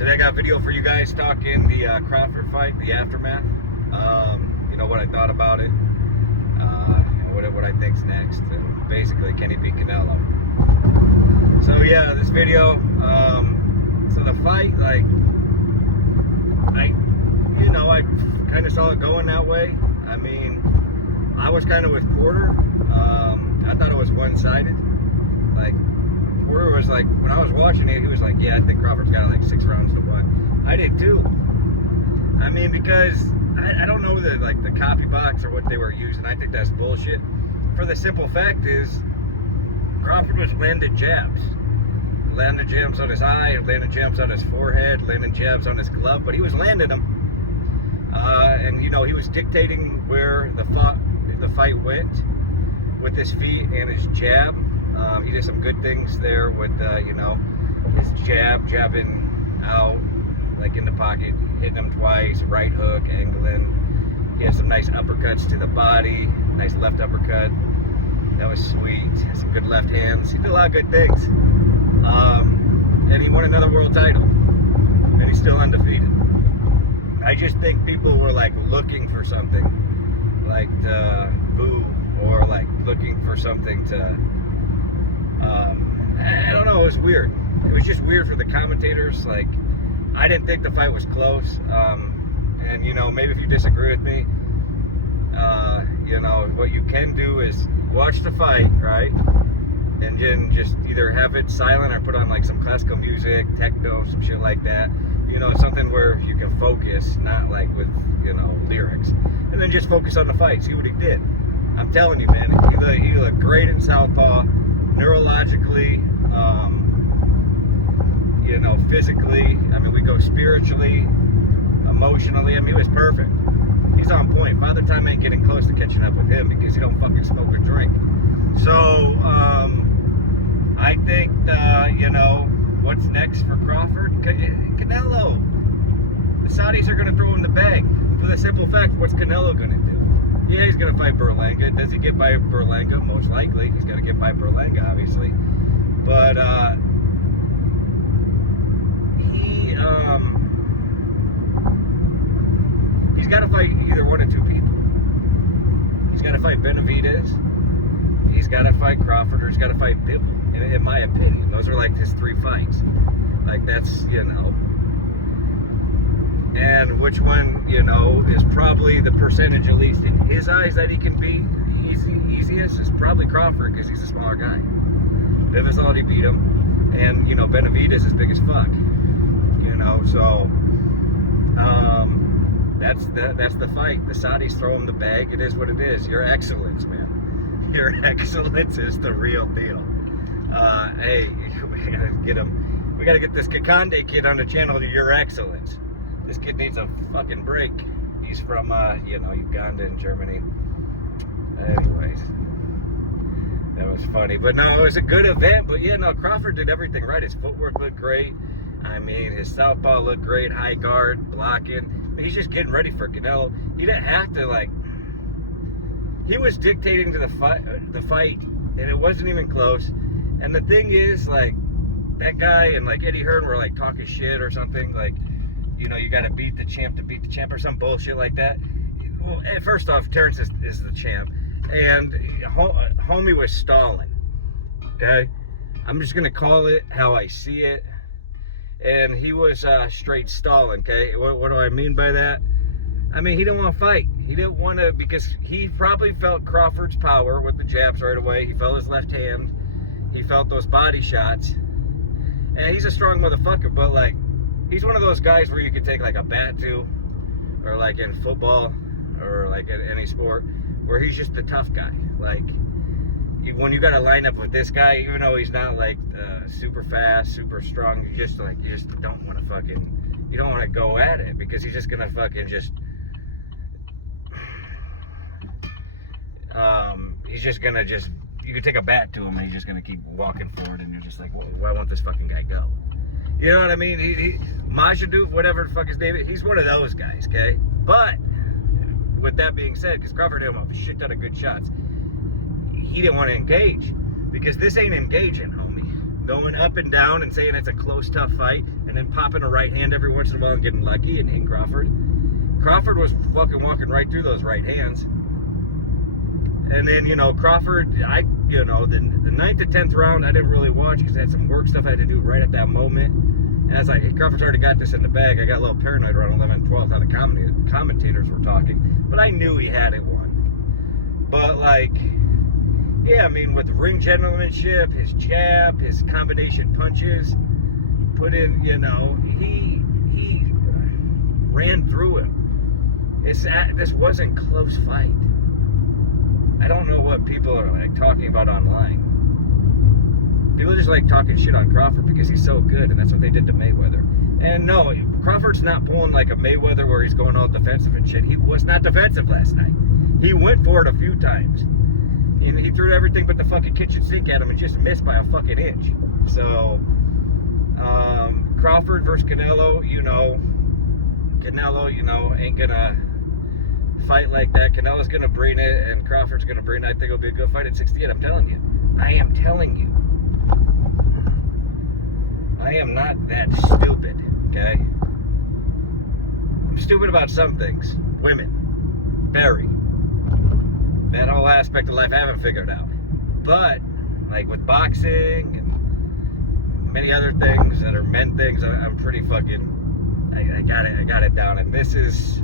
Today I got a video for you guys talking the Crawford fight, the aftermath. You know, what I thought about it, and what I think's next, and basically, can he beat Canelo? So yeah, this video, so the fight, like, I kind of saw it going that way. I mean, I was kind of with Porter. I thought it was one-sided. Like, Porter was like, when I was watching it, he was like, yeah, I think Crawford's got like 6 rounds to 1. I did too. I mean, because I don't know the copy box or what they were using. I think that's bullshit. For the simple fact is, Crawford was landing jabs. Landing jabs on his eye, landing jabs on his forehead, landing jabs on his glove, but he was landing them. And, you know, he was dictating where the fight went with his feet and his jab. He did some good things there with, you know, his jabbing out, like in the pocket, hitting him twice, right hook, angling. He had some nice uppercuts to the body, nice left uppercut. That was sweet. Some good left hands. He did a lot of good things. And he won another world title. And he's still undefeated. I just think people were like looking for something, like to boo, or like looking for something to, I don't know, it was weird. It was just weird for the commentators. Like, I didn't think the fight was close. And, you know, maybe if you disagree with me, you know, what you can do is watch the fight, right? And then just either have it silent or put on like some classical music, techno, some shit like that. You know, something where you can focus, not like with, you know, lyrics. And then just focus on the fight, see what he did. I'm telling you, man, he looked great in southpaw, neurologically, you know, physically. I mean, we go spiritually, emotionally. I mean, he was perfect. He's on point. Father Time ain't getting close to catching up with him because he don't fucking smoke or drink. So, I think, you know, what's next for Crawford? Canelo. The Saudis are going to throw him the bag. For the simple fact, what's Canelo going to do? Yeah, he's going to fight Berlanga. Does he get by Berlanga? Most likely. He's got to get by Berlanga, obviously. But, he's got to fight either one of 2 people. He's got to fight Benavidez. He's got to fight Crawford, or he's got to fight Bivol. In my opinion, those are like his 3 fights. Like, that's, you know. And which one, you know, is probably the percentage, at least in his eyes, that he can beat easiest is probably Crawford, because he's a smaller guy. Bivol already beat him. And, you know, Benavidez is big as fuck. You know, so that's the fight. The Saudis throw him the bag. It is what it is. Your excellence, man. Your excellence is the real deal. Hey, we gotta get him. We gotta get this Kakande kid on the channel to Your Excellence. This kid needs a fucking break. He's from, you know, Uganda and Germany. Anyways, that was funny. But no, it was a good event. But yeah, no, Crawford did everything right. His footwork looked great. I mean, his southpaw looked great. High guard, blocking. He's just getting ready for Canelo. He didn't have to, like, he was dictating to the fight, and it wasn't even close. And the thing is, like, that guy and like Eddie Hearn were like talking shit or something, like, you know, you got to beat the champ to beat the champ or some bullshit like that. Well, first off, Terence is the champ, and homie was stalling. Okay, I'm just gonna call it how I see it. And he was straight stalling, okay? What do I mean by that? I mean, he didn't want to fight. He didn't want to, because he probably felt Crawford's power with the jabs right away. He felt his left hand. He felt those body shots. And he's a strong motherfucker, but, like, he's one of those guys where you could take, like, a bat to, or, like, in football, or, like, in any sport, where he's just the tough guy. Like, when you got to line up with this guy, even though he's not like super fast, super strong, you just don't want to fucking, you don't want to go at it, because he's just gonna fucking just, he's just gonna just, you could take a bat to him and he's just gonna keep walking forward, and you're just like, well, why won't this fucking guy go? You know what I mean? He Majidou, whatever the fuck his name is, he's one of those guys, okay? But with that being said, because Crawford hit him a shit ton of good shots, he didn't want to engage, because this ain't engaging, homie. going up and down and saying it's a close, tough fight, and then popping a right hand every once in a while and getting lucky and hitting Crawford. Crawford was fucking walking right through those right hands. And then, you know, Crawford, the 9th to 10th round, I didn't really watch because I had some work stuff I had to do right at that moment. And I was like, hey, Crawford's already got this in the bag. I got a little paranoid around 11, 12, how the commentators were talking. But I knew he had it won. But, like, yeah, I mean, with the ring gentlemanship, his jab, his combination punches, put in, you know, he ran through him. This wasn't a close fight. I don't know what people are like talking about online. People just like talking shit on Crawford because he's so good, and that's what they did to Mayweather. And no, Crawford's not pulling like a Mayweather where he's going all defensive and shit. He was not defensive last night. He went for it a few times. And he threw everything but the fucking kitchen sink at him and just missed by a fucking inch. So, Crawford versus Canelo, ain't gonna fight like that. Canelo's gonna bring it, and Crawford's gonna bring it. I think it'll be a good fight at 68. I'm telling you. I am telling you. I am not that stupid, okay? I'm stupid about some things. Women. Very. That whole aspect of life I haven't figured out. But, like with boxing and many other things that are men things, I'm pretty fucking, I got it down. And this is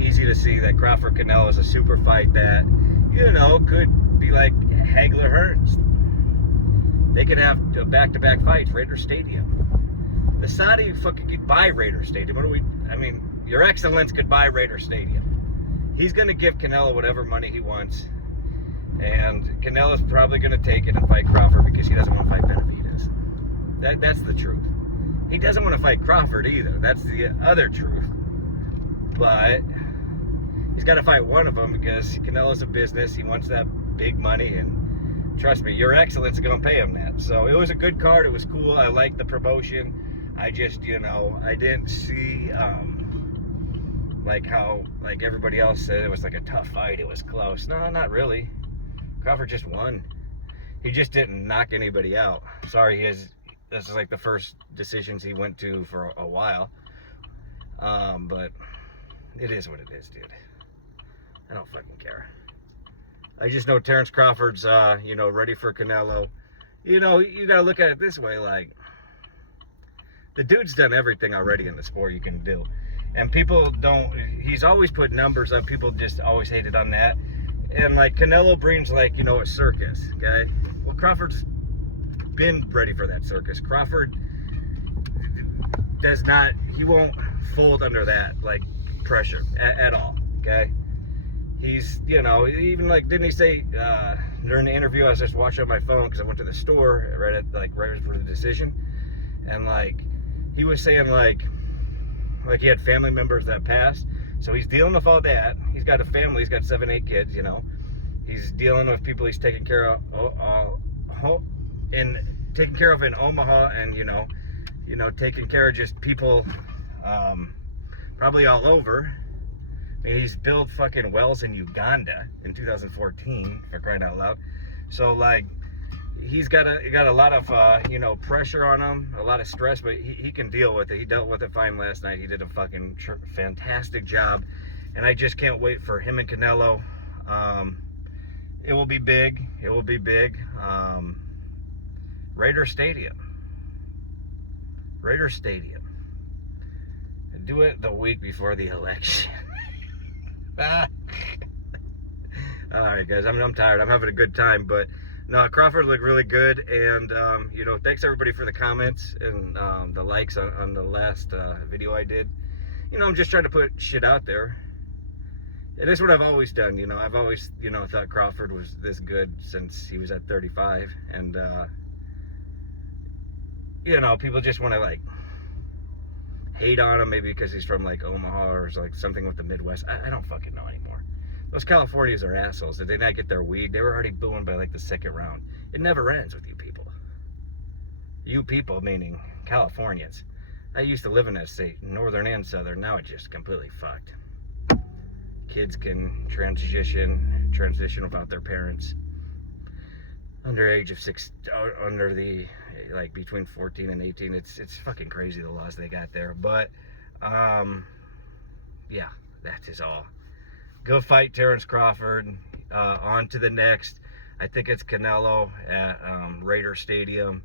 easy to see that Crawford Canelo is a super fight that, could be like Hagler Hearns. They could have back-to-back fights, Raider Stadium. The Saudi fucking could buy Raider Stadium. Your Excellence could buy Raider Stadium. He's going to give Canelo whatever money he wants. And Canelo's probably going to take it and fight Crawford because he doesn't want to fight Benavidez. That's the truth. He doesn't want to fight Crawford either. That's the other truth. But he's got to fight one of them because Canelo's a business. He wants that big money, and trust me, Your Excellence is going to pay him that. So it was a good card. It was cool. I liked the promotion. I just, I didn't see like how everybody else said it was like a tough fight. It was close. No, not really. Crawford just won. He just didn't knock anybody out. Sorry, this is like the first decisions he went to for a while. But it is what it is, dude. I don't fucking care. I just know Terence Crawford's, ready for Canelo. You gotta look at it this way, like, the dude's done everything already in the sport you can do. And people he's always put numbers up, people just always hated on that. And, like, Canelo brings, like, a circus, okay? Well, Crawford's been ready for that circus. Crawford he won't fold under that, like, pressure at all, okay? He's, even like, didn't he say during the interview, I was just watching on my phone because I went to the store right after the decision, and like he was saying like he had family members that passed, so he's dealing with all that. He's got a family, he's got 7, 8 kids, he's dealing with people he's taking care of in Omaha, and taking care of just people probably all over. He's built fucking wells in Uganda in 2014, for crying out loud. So, like, he's got a lot of, pressure on him, a lot of stress, but he can deal with it. He dealt with it fine last night. He did a fucking fantastic job. And I just can't wait for him and Canelo. It will be big. It will be big. Raider Stadium. Raider Stadium. And do it the week before the election. Alright, guys, I'm tired. I'm having a good time, but no, Crawford looked really good, and thanks everybody for the comments and the likes on the last video I did. I'm just trying to put shit out there. It is what I've always done. I've always thought Crawford was this good since he was at 35, and people just want to like hate on him, maybe because he's from like Omaha or like something with the Midwest. I don't fucking know anymore. Those Californians are assholes. Did they not get their weed? They were already booing by like the second round. It never ends with you people. You people meaning Californians. I used to live in that state, northern and southern. Now it's just completely fucked. Kids can transition without their parents. under age of under the, like, between 14 and 18. It's fucking crazy, the laws they got there. But yeah, that is all. Go fight Terence Crawford. On to the next. I think it's Canelo at Raider Stadium.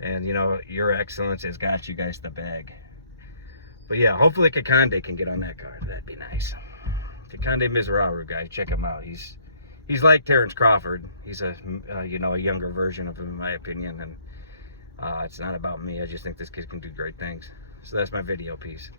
And, you know, Your Excellence has got you guys the bag. But yeah, hopefully Kakande can get on that card. That'd be nice. Kakande Mizraru, guys, check him out. He's like Terence Crawford. He's a you know, a younger version of him, in my opinion. And it's not about me. I just think this kid can do great things. So that's my video. Peace.